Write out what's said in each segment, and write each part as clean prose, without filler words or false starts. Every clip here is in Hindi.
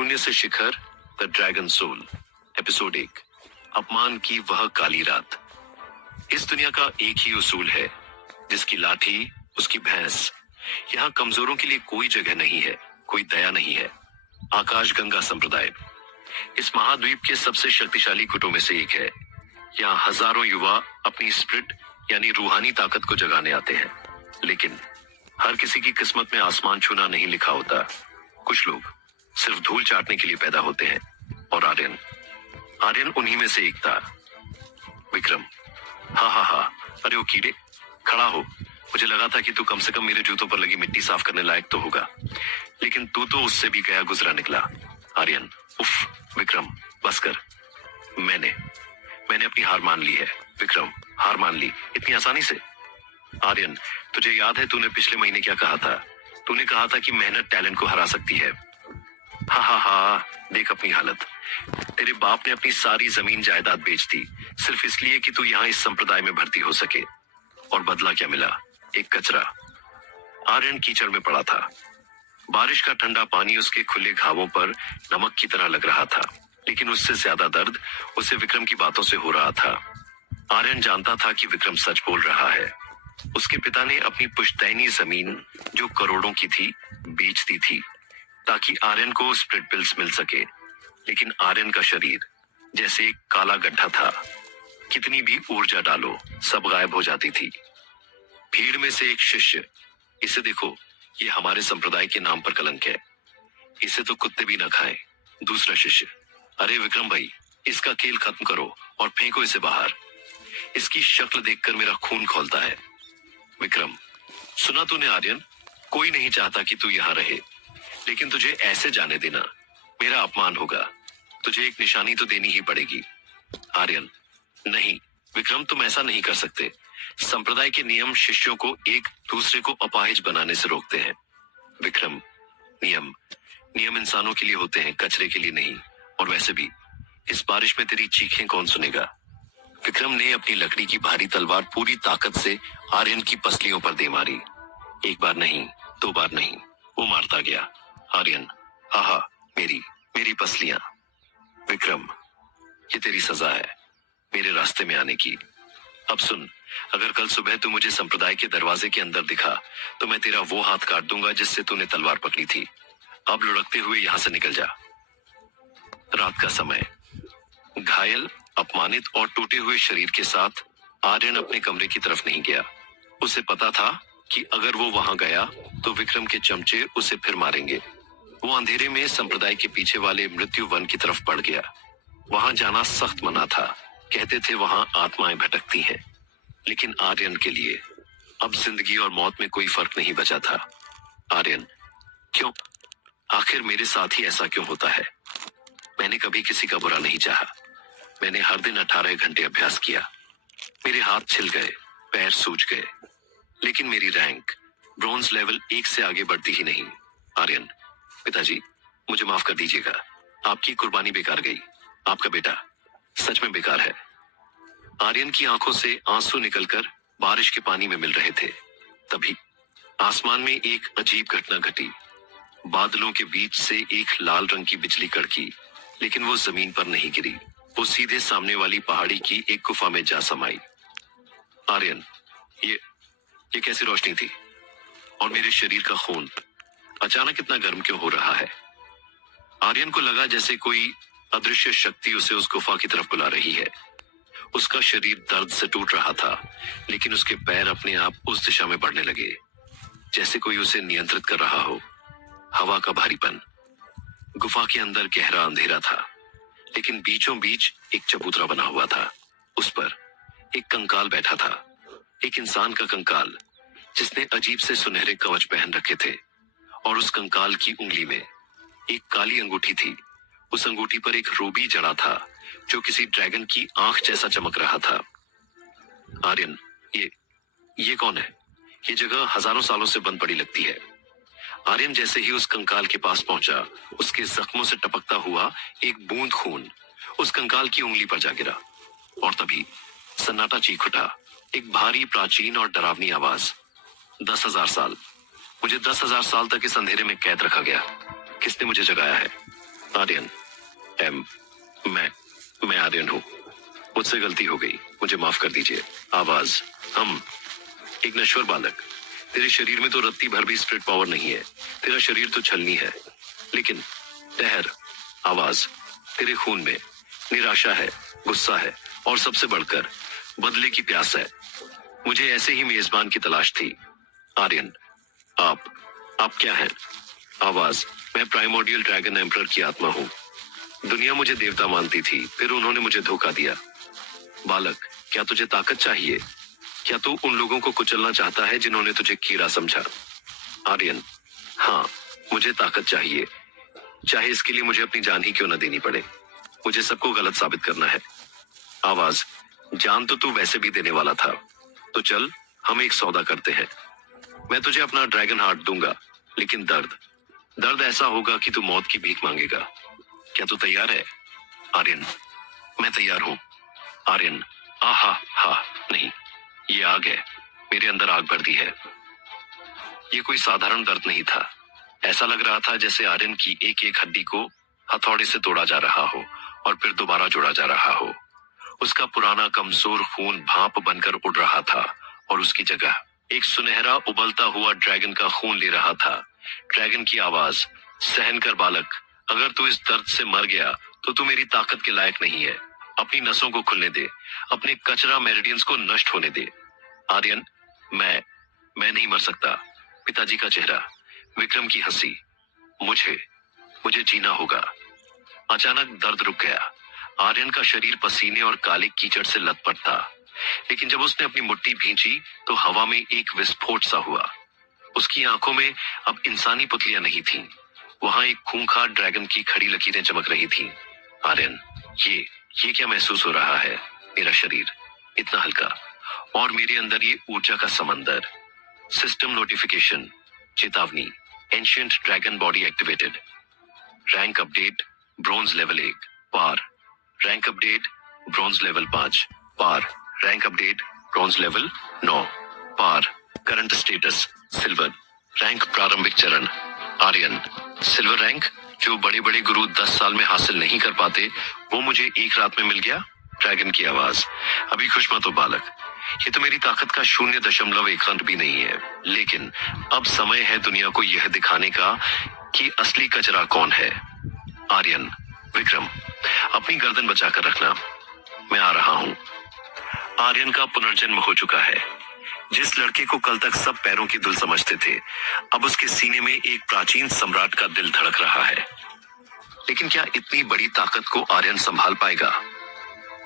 शून्य से शिखर, द ड्रैगन सोल, एपिसोड 1। अपमान की वह काली रात। इस दुनिया का एक ही उसूल है, जिसकी लाठी उसकी भैंस। यहाँ कमजोरों के लिए कोई जगह नहीं है, कोई दया नहीं है। आकाश गंगा संप्रदाय इस महाद्वीप के सबसे शक्तिशाली गुटों में से एक है। यहाँ हजारों युवा अपनी स्पिरिट यानी रूहानी ताकत को जगाने आते हैं, लेकिन हर किसी की किस्मत में आसमान छूना नहीं लिखा होता। कुछ लोग सिर्फ धूल चाटने के लिए पैदा होते हैं, और आर्यन उन्हीं में से एक था। विक्रम, हा, अरे ओ कीड़े, खड़ा हो। मुझे लगा था कि तू कम से कम मेरे जूतों पर लगी मिट्टी साफ करने लायक तो होगा, लेकिन तू तो उससे भी गया गुजरा निकला। आर्यन, उफ। विक्रम, बस कर। मैंने अपनी हार मान ली है। विक्रम, हार मान ली इतनी आसानी से? आर्यन, तुझे याद है तूने पिछले महीने क्या कहा था? तूने कहा था कि मेहनत टैलेंट को हरा सकती है। हा, देख अपनी हालत। तेरे बाप ने अपनी सारी जमीन जायदाद बेच दी सिर्फ इसलिए कि तू यहाँ इस संप्रदाय में भर्ती हो सके, और बदला क्या मिला? एक कचरा। आर्यन कीचड़ में पड़ा था। बारिश का ठंडा पानी उसके खुले घावों पर नमक की तरह लग रहा था, लेकिन उससे ज्यादा दर्द उसे विक्रम की बातों से हो रहा था। आर्यन जानता था कि विक्रम सच बोल रहा है। उसके पिता ने अपनी पुश्तैनी जमीन, जो करोड़ों की थी, बेच दी थी ताकि आर्यन को स्प्लिट पिल्स मिल सके, लेकिन आर्यन का शरीर जैसे एक काला गड्ढा था। कितनी भी ऊर्जा डालो, सब गायब हो जाती थी। भीड़ में से एक शिष्य, इसे देखो, ये हमारे संप्रदाय के नाम पर कलंक है, इसे तो कुत्ते भी न खाएं। दूसरा शिष्य, अरे विक्रम भाई, इसका खेल खत्म करो और फेंको इसे बाहर। इसकी शक्ल देखकर मेरा खून खौलता है। विक्रम, सुना तूने आर्यन, कोई नहीं चाहता कि तू यहाँ रहे, लेकिन तुझे ऐसे जाने देना मेरा अपमान होगा। तुझे एक निशानी तो देनी ही पड़ेगी। आर्यन, नहीं विक्रम, तुम ऐसा नहीं कर सकते। संप्रदाय के नियम शिष्यों को एक दूसरे को अपाहिज बनाने से रोकते हैं। विक्रम, नियम इंसानों के लिए होते हैं, कचरे के लिए नहीं। और वैसे भी इस बारिश में तेरी चीखें कौन सुनेगा? विक्रम ने अपनी लकड़ी की भारी तलवार पूरी ताकत से आर्यन की पसलियों पर दे मारी। एक बार नहीं, दो बार नहीं, वो मारता गया। आर्यन, आहा, मेरी पसलियां। विक्रम, ये तेरी सजा है मेरे रास्ते में आने की। अब सुन, अगर कल सुबह तू मुझे संप्रदाय के दरवाजे के अंदर दिखा तो मैं तेरा वो हाथ काट दूंगा जिससे तूने तलवार पकड़ी थी। अब लुढ़कते हुए यहां से निकल जा। रात का समय। घायल, अपमानित और टूटे हुए शरीर के साथ आर्यन अपने कमरे की तरफ नहीं गया। उसे पता था कि अगर वो वहां गया तो विक्रम के चमचे उसे फिर मारेंगे। वो अंधेरे में संप्रदाय के पीछे वाले मृत्यु वन की तरफ बढ़ गया। वहां जाना सख्त मना था, कहते थे वहां आत्माएं भटकती हैं, लेकिन आर्यन के लिए अब जिंदगी और मौत में कोई फर्क नहीं बचा था। आर्यन, क्यों? आखिर मेरे साथ ही ऐसा क्यों होता है? मैंने कभी किसी का बुरा नहीं चाहा। मैंने हर दिन 18 घंटे अभ्यास किया। मेरे हाथ छिल गए, पैर सूज गए, लेकिन मेरी रैंक ब्रोंज लेवल 1 से आगे बढ़ती ही नहीं। आर्यन, पिताजी, मुझे माफ कर दीजिएगा। आपकी कुर्बानी बेकार गई। आपका बेटा सच में बेकार है। आर्यन की आंखों से आंसू निकलकर बारिश के पानी में मिल रहे थे। तभी आसमान में एक अजीब घटना घटी। बादलों के बीच से एक लाल रंग की बिजली कड़की, लेकिन वो जमीन पर नहीं गिरी। वो सीधे सामने वाली पहाड़ी की एक गुफा में जा समाई। आर्यन, ये कैसी रोशनी थी? और मेरे शरीर का खून अचानक इतना गर्म क्यों हो रहा है? आर्यन को लगा जैसे कोई अदृश्य शक्ति उसे उस गुफा की तरफ बुला रही है। उसका शरीर दर्द से टूट रहा था, लेकिन उसके पैर अपने आप उस दिशा में बढ़ने लगे, जैसे कोई उसे नियंत्रित कर रहा हो। हवा का भारीपन। गुफा के अंदर गहरा अंधेरा था, लेकिन बीचों बीच एक चबूतरा बना हुआ था। उस पर एक कंकाल बैठा था, एक इंसान का कंकाल, जिसने अजीब से सुनहरे कवच पहन रखे थे, और उस कंकाल की उंगली में एक काली अंगूठी थी। उस अंगूठी पर एक रूबी जड़ा था, जो किसी ड्रैगन की आंख जैसा चमक रहा था। आर्यन, ये कौन है? ये जगह हजारों सालों से बंद पड़ी लगती है। आर्यन जैसे ही उस कंकाल के पास पहुंचा, उसके जख्मों से टपकता हुआ एक बूंद खून उस कंकाल की उंगली पर जा गिरा, और तभी सन्नाटा चीख उठा। एक भारी, प्राचीन और डरावनी आवाज। 10,000 साल। मुझे 10,000 साल तक इस अंधेरे में कैद रखा गया। किसने मुझे जगाया है? आर्यन, मैं आर्यन हूँ। मुझसे गलती हो गई, मुझे माफ कर दीजिए। आवाज, हम, एक नश्वर बालक। तेरे शरीर में तो रत्ती भर भी स्पिरिट पावर नहीं है। तेरा शरीर तो छलनी है। लेकिन तहर, आवाज, तेरे खून में निराशा है, गुस्सा है और सबसे बढ़कर बदले की प्यास है। मुझे ऐसे ही मेजबान की तलाश थी। आर्यन, आप क्या हैं? आवाज, मैं प्राइमोर्डियल ड्रैगन एम्परर की आत्मा हूँ। दुनिया मुझे देवता मानती थी, फिर उन्होंने मुझे धोखा दिया। बालक, क्या तुझे ताकत चाहिए? क्या तू उन लोगों को कुचलना चाहता है जिन्होंने तुझे कीड़ा समझा? आर्यन, हाँ, मुझे ताकत चाहिए, चाहे इसके लिए मुझे अपनी जान ही क्यों न देनी पड़े। मुझे सबको गलत साबित करना है। आवाज, जान तो तू वैसे भी देने वाला था, तो चल हम एक सौदा करते हैं। मैं तुझे अपना ड्रैगन हार्ट दूंगा, लेकिन दर्द ऐसा होगा कि तू मौत की भीख मांगेगा। क्या तू तैयार है? आर्यन, मैं तैयार हूँ। आर्यन, आहा हा, नहीं, ये आग है, मेरे अंदर आग भर दी है। ये कोई साधारण दर्द नहीं था। ऐसा लग रहा था जैसे आर्यन की एक एक हड्डी को हथौड़े से तोड़ा जा रहा हो और फिर दोबारा जोड़ा जा रहा हो। उसका पुराना कमजोर खून भाप बनकर उड़ रहा था और उसकी जगह एक सुनहरा उबलता हुआ ड्रैगन का खून ले रहा था। ड्रैगन की आवाज, सहन कर बालक, अगर तू इस दर्द से मर गया तो तू मेरी ताकत के लायक नहीं है। अपनी नसों को खुलने दे, अपने कचरा मेरिडियंस को नष्ट होने दे। आर्यन, मैं नहीं मर सकता। पिताजी का चेहरा, विक्रम की हंसी, मुझे जीना होगा। अचानक दर्द रुक गया। आर्यन का शरीर पसीने और काले कीचड़ से लथपथ था, लेकिन जब उसने अपनी मुट्ठी भींची तो हवा में एक विस्फोट सा हुआ। उसकी आंखों में अब इंसानी पुतलियां नहीं थीं। वहां एक खूंखार ड्रैगन की खड़ी लकीरें चमक रही थीं। आर्यन, ये क्या महसूस हो रहा है? मेरा शरीर इतना हल्का और मेरे अंदर ये ऊर्जा का समंदर। सिस्टम नोटिफिकेशन, चेतावनी, ancient dragon body activated. Rank update, bronze level 1 पार। रैंक अपडेट, ब्रोंज लेवल 5 पार। रैंक अपडेट, ब्रोंज लेवल 9 पार। Current status, silver. रैंक प्रारंभिक चरण, आर्यन, सिल्वर रैंक। जो बड़े बड़े गुरु 10 साल में हासिल नहीं कर पाते, वो मुझे एक रात में मिल गया। ड्रैगन की आवाज, अभी खुश मत हो बालक, ये तो मेरी ताकत का 0.1 भी नहीं है। लेकिन अब समय है दुनिया को यह दिखाने का कि असली कचरा कौन है। आर्यन, विक्रम, अपनी गर्दन बचाकर रखना, मैं आ रहा हूँ। आर्यन का पुनर्जन्म हो चुका है। जिस लड़के को कल तक सब पैरों की धूल समझते थे, अब उसके सीने में एक प्राचीन सम्राट का दिल धड़क रहा है। लेकिन क्या इतनी बड़ी ताकत को आर्यन संभाल पाएगा?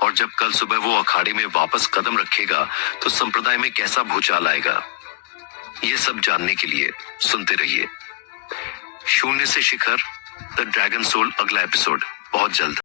और जब कल सुबह वो अखाड़े में वापस कदम रखेगा तो संप्रदाय में कैसा भूचाल आएगा? ये सब जानने के लिए सुनते रहिए शून्य से शिखर, द ड्रैगन सोल, अगला एपिसोड बहुत जल्द।